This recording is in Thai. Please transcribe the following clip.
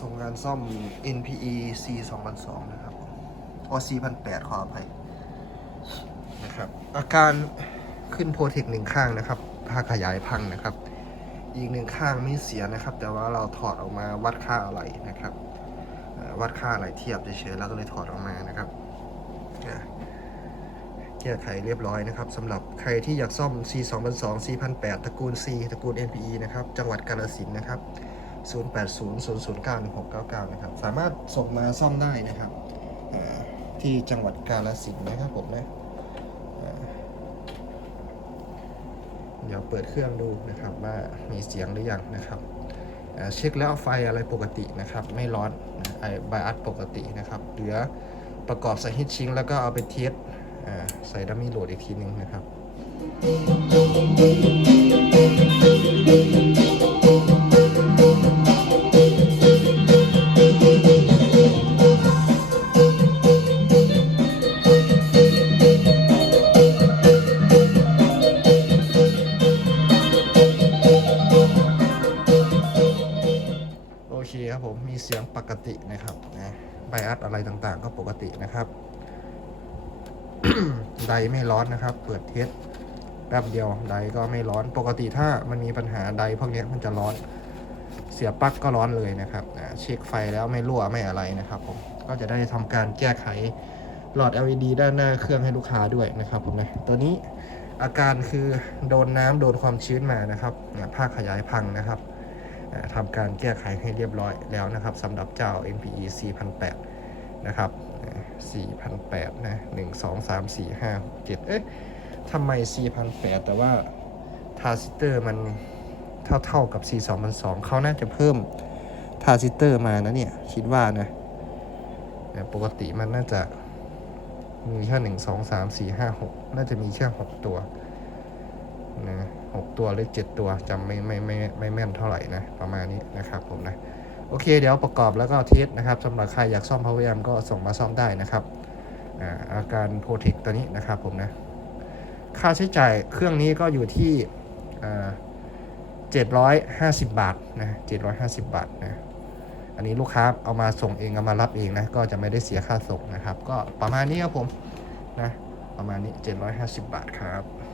ส่งงานซ่อม NPE C 2002นะครับอ๋อ C 1008 ขออภัยนะครับ อาการขึ้นโปรเทคหนึ่งข้างนะครับผ้าขยายพังนะครับ อีกหนึ่งข้างไม่เสียนะครับ แต่ว่าเราถอดออกมาวัดค่าอะไรนะครับ วัดค่าอะไรเทียบเฉยๆแล้วก็เลยถอดออกมานะครับแก้ไขเรียบร้อยนะครับสำหรับใครที่อยากซ่อม C 2002 C 1008ตระกูล C ตระกูล NPE นะครับ จังหวัดกาฬสินนะครับ 0800091699 นะครับ สามารถส่งมาซ่อมได้นะครับ ที่จังหวัดกาฬสินธุ์นะครับผมนะเดี๋ยวเปิดเครื่องดูนะครับว่ามีเสียงหรือยังนะครับเช็คแล้วไฟอะไรปกตินะครับ ไม่ร้อนไอไบอัสปกตินะครับเหลือประกอบใส่ฮิตชิงแล้วก็เอาไปเทสใส่ดัมมี่โหลดอีกทีหนึงนะครับ เคครับผมมีเสียงปกตินะครับนะไบอัสอะไรต่างๆ ก็ปกตินะครับไดไม่ร้อนนะครับ เปิดเทสแป๊บเดียวไดก็ไม่ร้อนปกติถ้ามันมีปัญหาไดพวกนี้มันจะร้อน เสียบปลั๊กก็ร้อนเลยนะครับนะเช็คไฟแล้วไม่รั่วไม่อะไรนะครับผมก็จะได้ทำการแก้ไขหลอด LED ด้านหน้าเครื่องให้ลูกค้าด้วยนะครับผมนะตัวนี้อาการคือโดนน้ำโดนความชื้นมานะครับนะผ้าขยายพังนะครับ ทำการแก้ไขให้เรียบร้อยแล้วนะครับสำหรับเจ้า NPE 4008 นะครับ4008 นะ 1 2 3 4 5 6 7 เอ๊ะทำไม 4008 แต่ว่าทาร์ซิสเตอร์มันเท่าเท่าๆกับ4202 เขาน่าจะเพิ่มทาร์ซิสเตอร์มานะเนี่ย คิดว่านะปกติมันน่าจะมีแค่1 2 3 4 5 6น่าจะมีแค่6ตัว นะหกตัวหรือเจ็ดตัวจำไม่ไม่ไม่ไม่แม่นเท่าไหร่นะประมาณนี้นะครับผมนะโอเค เดี๋ยวประกอบแล้วก็เทสนะครับสำหรับใครอยากซ่อม power amp ก็ส่งมาซ่อมได้นะครับอาการโปรเทคตัวนี้นะครับผมนะค่าใช้จ่ายเครื่องนี้ก็อยู่ที่เจ็ดร้อยห้าสิบบาทนะเจ็ดร้อยห้าสิบบาทนะอันนี้ลูกค้าเอามาส่งเองเอามารับเองนะก็จะไม่ได้เสียค่าส่งนะครับ ก็ประมาณนี้ครับผมนะประมาณนี้ 750 บาทครับ